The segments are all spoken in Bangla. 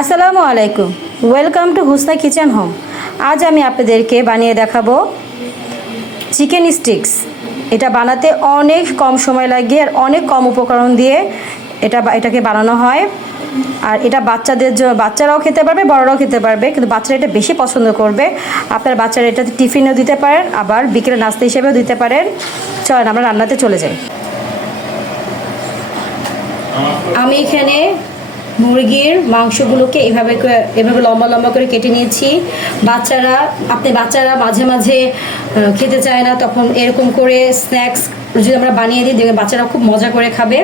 আসসালামু আলাইকুম, welcome to Husna kitchen home. আজ আমি আপনাদেরকে বানিয়ে দেখাবো চিকেন স্টিক্স। এটা বানাতে অনেক কম সময় লাগে আর অনেক কম উপকরণ দিয়ে এটাকে বানানো হয়। আর এটা বাচ্চারাও খেতে পারবে, বড়রাও খেতে পারবে, কিন্তু বাচ্চারা এটা বেশি পছন্দ করবে। আপনার বাচ্চারা এটাতে টিফিনেও দিতে পারেন, আবার বিকেলে নাস্তা হিসেবেও দিতে পারেন। চলেন আমরা রান্নাতে চলে যাই। আমি এখানে মুরগির মাংসগুলোকে এভাবে লম্বা লম্বা করে কেটে নিয়েছি। বাচ্চারা মাঝে মাঝে খেতে চায় না, তখন এরকম করে স্ন্যাক্স যদি আমরা বানিয়ে দিই, দেখবেন বাচ্চারা খুব মজা করে খাবে।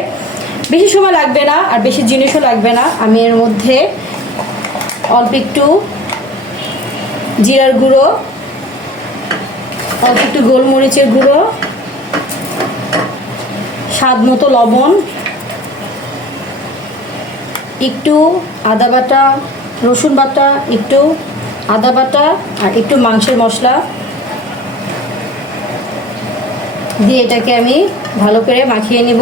বেশি সময় লাগবে না আর বেশি জিনিসও লাগবে না। আমি এর মধ্যে অল্প একটু জিরার গুঁড়ো, অল্প একটু গোলমরিচের গুঁড়ো, স্বাদ মতো লবণ, একটু আদা বাটা, রসুন বাটা, একটু আদা বাটা আর একটু মাংসের মশলা দিয়ে এটাকে আমি ভালো করে মাখিয়ে নিব।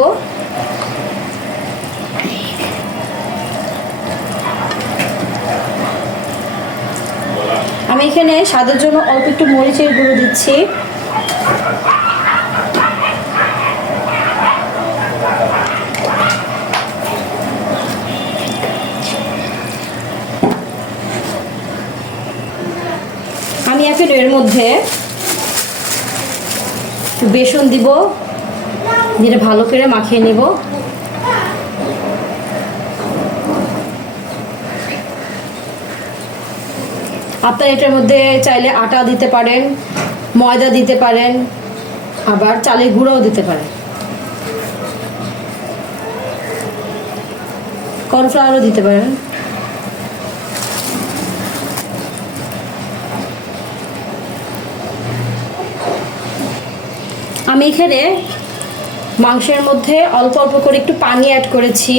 আমি এখানে স্বাদের জন্য অল্প একটু মরিচের গুঁড়ো দিচ্ছি। আমি এখন এর মধ্যে একটু বেসন দিব, যেটা ভালো করে মাখিয়ে নেব। আপনারা এটার মধ্যে চাইলে আটা দিতে পারেন, ময়দা দিতে পারেন, আবার চালের গুঁড়োও দিতে পারেন, কর্নফ্লাওয়ারও দিতে পারেন। আমি এখানে মাংসের মধ্যে অল্প অল্প করে একটু পানি অ্যাড করেছি,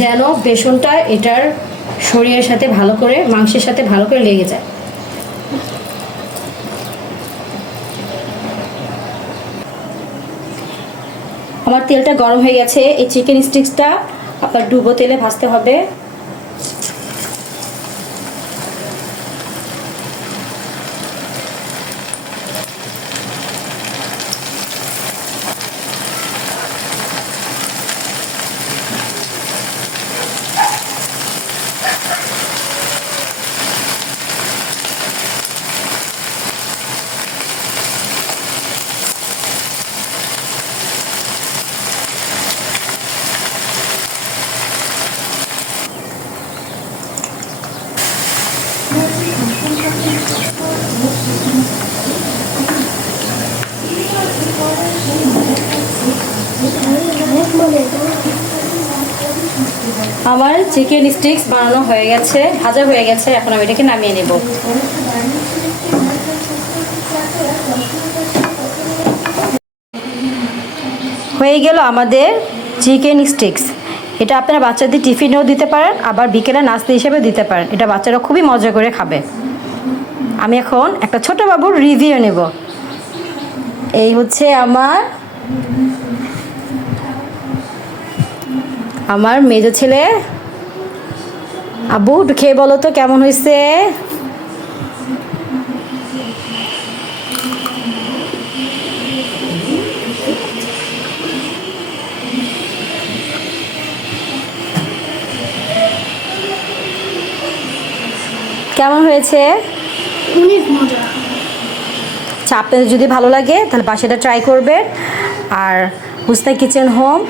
যেন বেসনটা এটার শরীরের সাথে ভালো করে, মাংসের সাথে ভালো করে লেগে যায়। আমার তেলটা গরম হয়ে গেছে। এই চিকেন স্টিক্সটা আপনার ডুবো তেলে ভাজতে হবে। আমার চিকেন স্টিক্স বানানো হয়ে গেছে, ভাজা হয়ে গেছে। এখন আমি এটাকে নামিয়ে নেব। হয়ে গেল আমাদের চিকেন স্টিক্স। এটা আপনারা বাচ্চাদের টিফিনেও দিতে পারেন, আবার বিকেলে নাস্তা হিসেবেও দিতে পারেন। এটা বাচ্চারা খুবই মজা করে খাবে। আমি এখন একটা ছোট বাবুর রিভিউ নেব। এই হচ্ছে আমার মেজো ছেলে। আব্বু একটু খেয়ে বলো তো কেমন হয়েছে। কেমন হয়েছে? অনেক মজা। আপনাদের যদি ভালো লাগে তাহলে বাসাটা ট্রাই করবেন। আর হুসনা কিচেন হোম